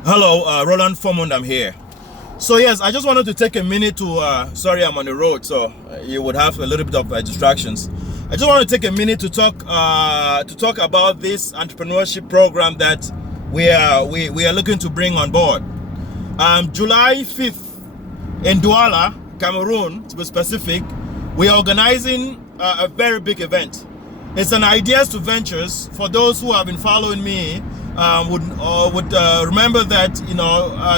Hello, Roland Formund, I'm here. So yes, I just wanted to take a minute to, sorry I'm on the road, so you would have a little bit of distractions. I just want to take a minute to talk about this entrepreneurship program that we are looking to bring on board. July 5th in Douala, Cameroon, to be specific, we are organizing a very big event. It's an Ideas to Ventures. For those who have been following me, would remember that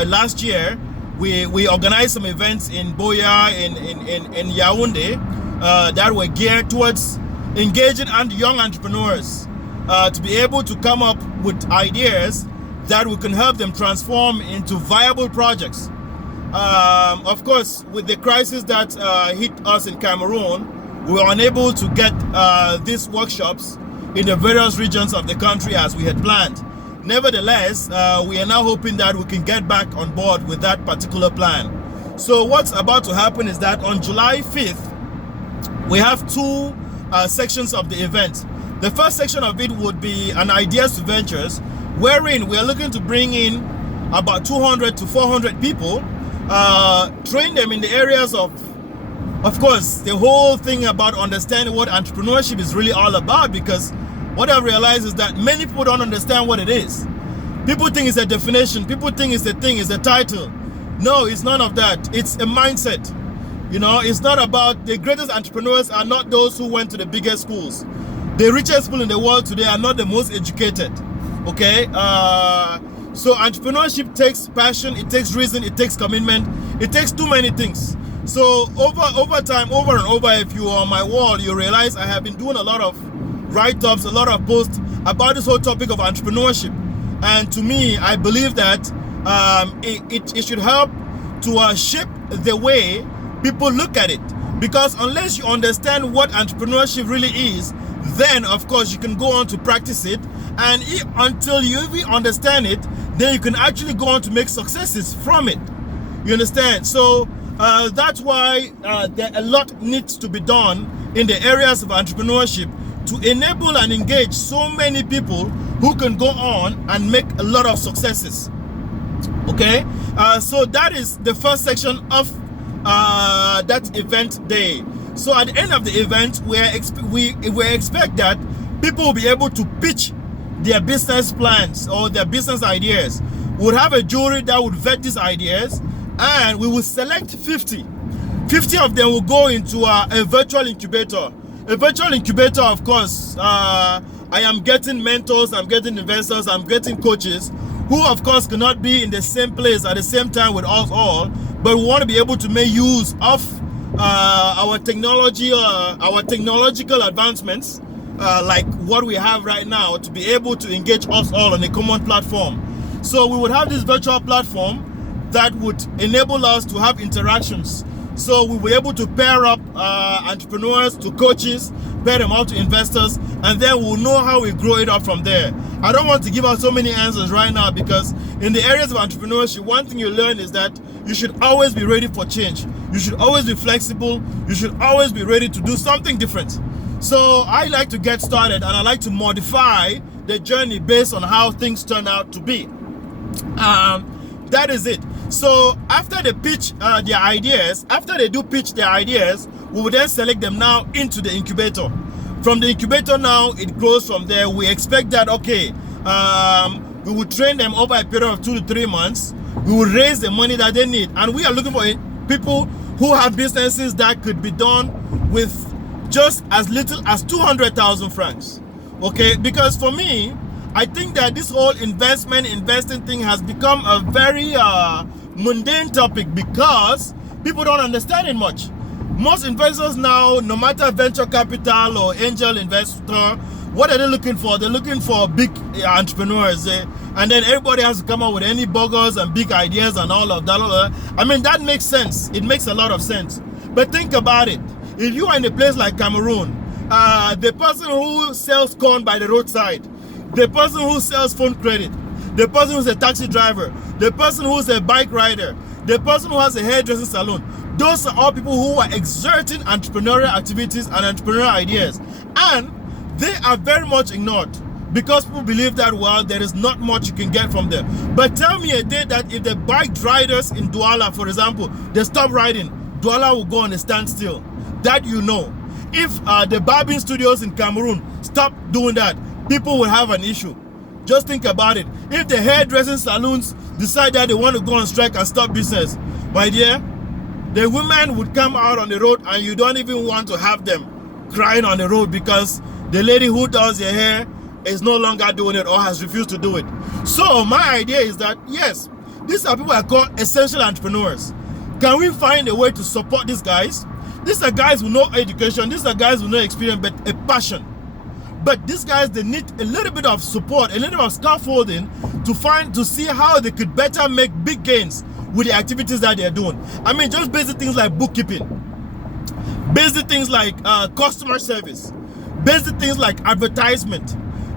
last year we organized some events in Boya in Yaoundé that were geared towards engaging young entrepreneurs to be able to come up with ideas that we can help them transform into viable projects. Of course, with the crisis that hit us in Cameroon, we were unable to get these workshops in the various regions of the country as we had planned. Nevertheless, we are now hoping that we can get back on board with that particular plan. So what's about to happen is that on July 5th, we have two sections of the event. The first section of it would be an Ideas to Ventures, wherein we are looking to bring in about 200 to 400 people, train them in the areas of course, the whole thing about understanding what entrepreneurship is really all about, because what I've realized is that many people don't understand what it is. People think it's a definition. People think it's a thing, it's a title. No, it's none of that. It's a mindset. It's not about the greatest entrepreneurs are not those who went to the biggest schools. The richest people in the world today are not the most educated. Okay? So entrepreneurship takes passion, it takes reason, it takes commitment, it takes too many things. So over time, over and over, if you are on my wall, you realize I have been doing a lot of write-ups, a lot of posts about this whole topic of entrepreneurship. And to me, I believe that it should help to shape the way people look at it. Because unless you understand what entrepreneurship really is, then of course you can go on to practice it. And until you even understand it, then you can actually go on to make successes from it. You understand? So that's why a lot needs to be done in the areas of entrepreneurship to enable and engage so many people who can go on and make a lot of successes. Okay, so that is the first section of that event day. So at the end of the event, we expect that people will be able to pitch their business plans or their business ideas. We'll have a jury that would vet these ideas, and we will select 50. 50 of them will go into a virtual incubator. A virtual incubator, of course, I am getting mentors, I'm getting investors, I'm getting coaches who, of course, cannot be in the same place at the same time with us all, but we want to be able to make use of our technology, our technological advancements, like what we have right now, to be able to engage us all on a common platform. So we would have this virtual platform that would enable us to have interactions. So we were able to pair up entrepreneurs to coaches, pair them out to investors, and then we'll know how we grow it up from there. I don't want to give out so many answers right now, because in the areas of entrepreneurship, one thing you learn is that you should always be ready for change. You should always be flexible. You should always be ready to do something different. So I like to get started, and I like to modify the journey based on how things turn out to be. That is it. So after they pitch their ideas, after they do pitch their ideas, we will then select them now into the incubator. From the incubator now, it grows from there. We expect that, okay, we will train them over a period of 2 to 3 months. We will raise the money that they need. And we are looking for people who have businesses that could be done with just as little as 200,000 francs. Okay, because for me, I think that this whole investing thing has become a very mundane topic, because people don't understand it much. Most investors now, no matter venture capital or angel investor, what are they looking for? They're looking for big entrepreneurs. And then everybody has to come up with any buggers and big ideas and all of that. I mean, that makes sense. It makes a lot of sense. But think about it. If you are in a place like Cameroon, the person who sells corn by the roadside, the person who sells phone credit, the person who's a taxi driver, the person who's a bike rider, the person who has a hairdressing salon, those are all people who are exerting entrepreneurial activities and entrepreneurial ideas. And they are very much ignored. because people believe that, well, there is not much you can get from them. But tell me a day that if the bike riders in Douala, for example, they stop riding, Douala will go on a standstill. That you know. If the barbing studios in Cameroon stop doing that, people will have an issue. Just think about it. If the hairdressing salons decide that they want to go on strike and stop business, my dear, the women would come out on the road and you don't even want to have them crying on the road because the lady who does your hair is no longer doing it or has refused to do it. So my idea is that, yes, these are people I call essential entrepreneurs. Can we find a way to support these guys? These are guys with no education, these are guys with no experience, but a passion. But these guys, they need a little bit of support, a little bit of scaffolding to see how they could better make big gains with the activities that they're doing. I mean, just basic things like bookkeeping, basic things like customer service, basic things like advertisement,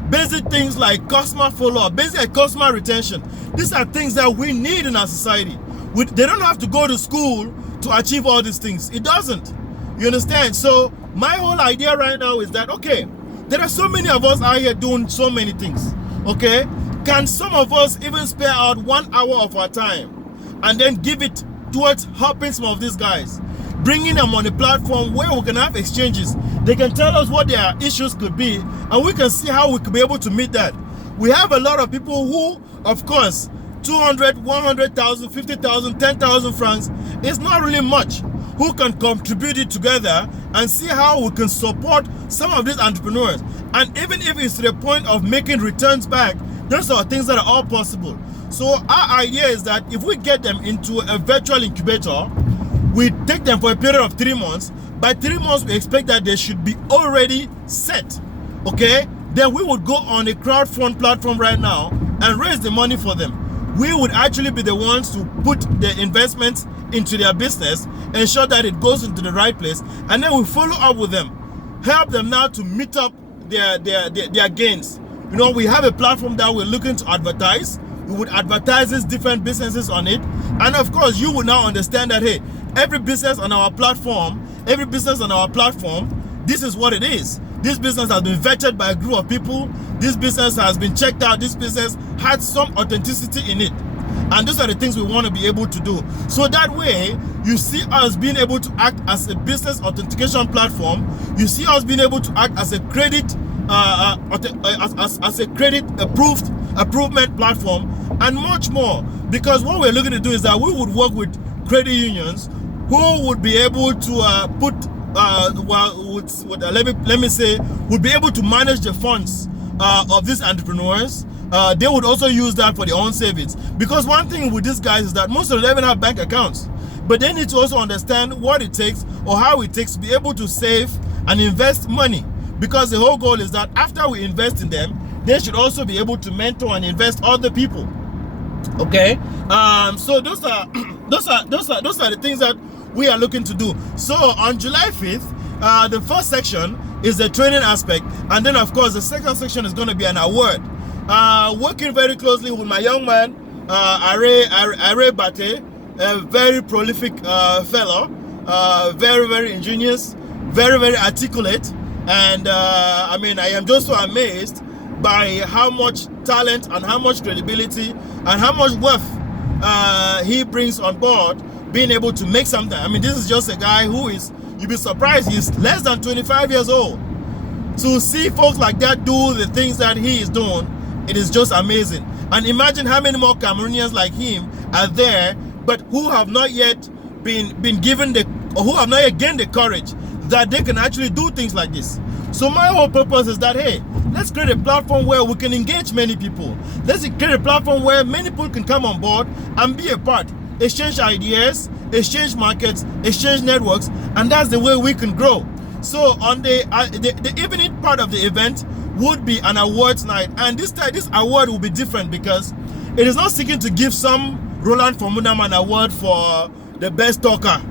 basic things like customer follow-up, basic like customer retention. These are things that we need in our society. They don't have to go to school to achieve all these things. It doesn't. You understand? So my whole idea right now is that, okay, there are so many of us out here doing so many things. Okay? Can some of us even spare out 1 hour of our time and then give it towards helping some of these guys? Bringing them on a platform where we can have exchanges. They can tell us what their issues could be and we can see how we could be able to meet that. We have a lot of people who, of course, 200, 100,000, 50,000, 10,000 francs is not really much, who can contribute it together and see how we can support some of these entrepreneurs. And even if it's to the point of making returns back, those are things that are all possible. So our idea is that if we get them into a virtual incubator, we take them for a period of 3 months. By 3 months, we expect that they should be already set. Okay? Then we would go on a crowdfund platform right now and raise the money for them. We would actually be the ones to put the investments into their business, ensure that it goes into the right place, and then we follow up with them, help them now to meet up their gains. You know, we have a platform that we're looking to advertise. We would advertise these different businesses on it, and of course, you will now understand that, hey, every business on our platform, this is what it is. This business has been vetted by a group of people. This business has been checked out. This business has some authenticity in it. And those are the things we want to be able to do. So that way, you see us being able to act as a business authentication platform. You see us being able to act as a credit, as a credit approvement platform, and much more. Because what we're looking to do is that we would work with credit unions who would be able to let me say, would be able to manage the funds of these entrepreneurs. They would also use that for their own savings. Because one thing with these guys is that most of them even have bank accounts. But they need to also understand what it takes or how it takes to be able to save and invest money. Because the whole goal is that after we invest in them, they should also be able to mentor and invest other people. Okay? So those are the things that we are looking to do. So on July 5th, the first section is the training aspect, and then of course the second section is going to be an award. Working very closely with my young man, Are Bate, a very prolific fellow, very, very ingenious, very, very articulate, and I mean, I am just so amazed by how much talent and how much credibility and how much worth he brings on board, being able to make something. I mean, this is just a guy who is, you'd be surprised, he's less than 25 years old. To see folks like that do the things that he is doing, it is just amazing. And imagine how many more Cameroonians like him are there, but who have not yet been given or who have not yet gained the courage that they can actually do things like this. So my whole purpose is that, hey, let's create a platform where we can engage many people. Let's create a platform where many people can come on board and be a part, exchange ideas, exchange markets, exchange networks, and that's the way we can grow. So on the evening part of the event would be an awards night, and this award will be different because it is not seeking to give some Roland Formunam an award for the best talker,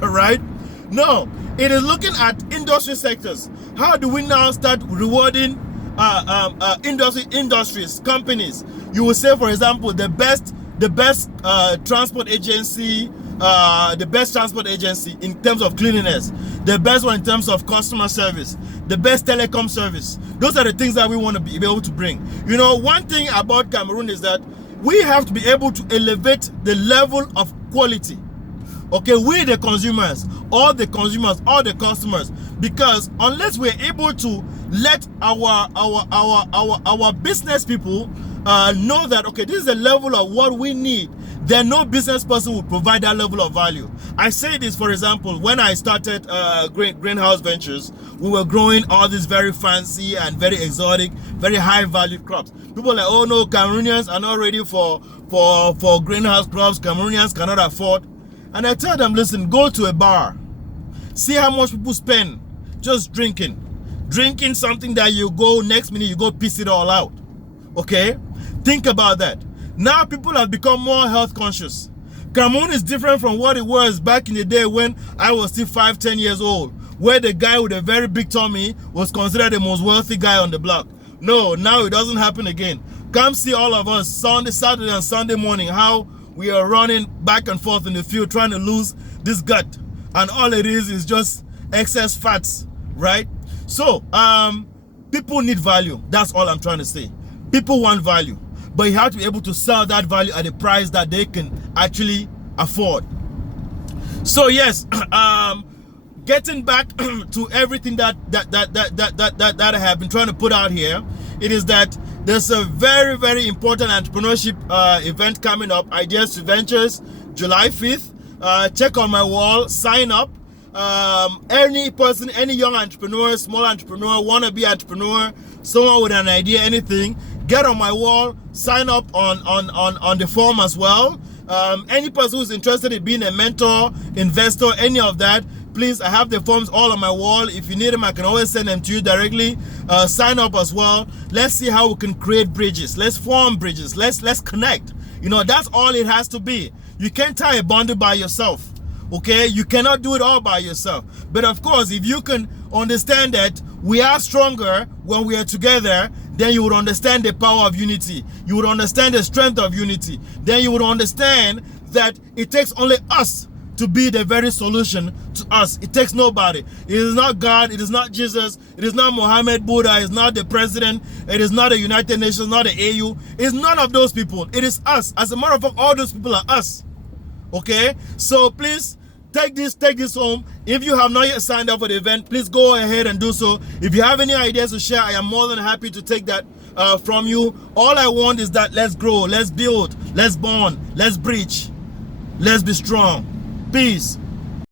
right? No, it is looking at industry sectors. How do we now start rewarding industries, companies? You will say, for example, the best transport agency the best transport agency in terms of cleanliness, the best one in terms of customer service, the best telecom service. Those are the things that we want to be able to bring. You know, one thing about Cameroon is that we have to be able to elevate the level of quality. Okay, we the consumers, all the customers, because unless we're able to let our business people know that, okay, this is the level of what we need, then no business person will provide that level of value. I say this, for example, when I started Greenhouse Ventures, we were growing all these very fancy and very exotic, very high value crops. People are like, oh no, Cameroonians are not ready for greenhouse crops. Cameroonians cannot afford. And I tell them, listen, go to a bar, see how much people spend just drinking something that you go next minute you go piss it all out. Okay, think about that. Now people have become more health conscious. Cameroon is different from what it was back in the day when I was still 5-10 years old, where the guy with a very big tummy was considered the most wealthy guy on the block. No, now it doesn't happen again. Come see all of us Saturday and Sunday morning how we are running back and forth in the field trying to lose this gut, and all it is just excess fats, right? So people need value. That's all I'm trying to say. People want value, but you have to be able to sell that value at a price that they can actually afford. So yes, getting back to everything that I have been trying to put out here, it is that there's a very, very important entrepreneurship event coming up, Ideas to Ventures, July 5th. Check on my wall, sign up. Any person, any young entrepreneur, small entrepreneur, wannabe entrepreneur, someone with an idea, anything, get on my wall, sign up on the form as well. Any person who's interested in being a mentor, investor, any of that, please, I have the forms all on my wall. If you need them, I can always send them to you directly. Sign up as well. Let's see how we can create bridges. Let's form bridges. Let's connect. You know, that's all it has to be. You can't tie a bundle by yourself. Okay, you cannot do it all by yourself. But of course, if you can understand that we are stronger when we are together, then you would understand the power of unity. You would understand the strength of unity. Then you would understand that it takes only us to be the very solution to us. It takes nobody. It is not God. It is not Jesus. It is not Muhammad, Buddha. It is not the president. It is not the United Nations, not the AU. It is none of those people. It is us. As a matter of fact, all those people are us. Okay? So please, take this home. If you have not yet signed up for the event, please go ahead and do so. If you have any ideas to share, I am more than happy to take that from you. All I want is that let's grow, let's build, let's bond, let's bridge, let's be strong. Peace.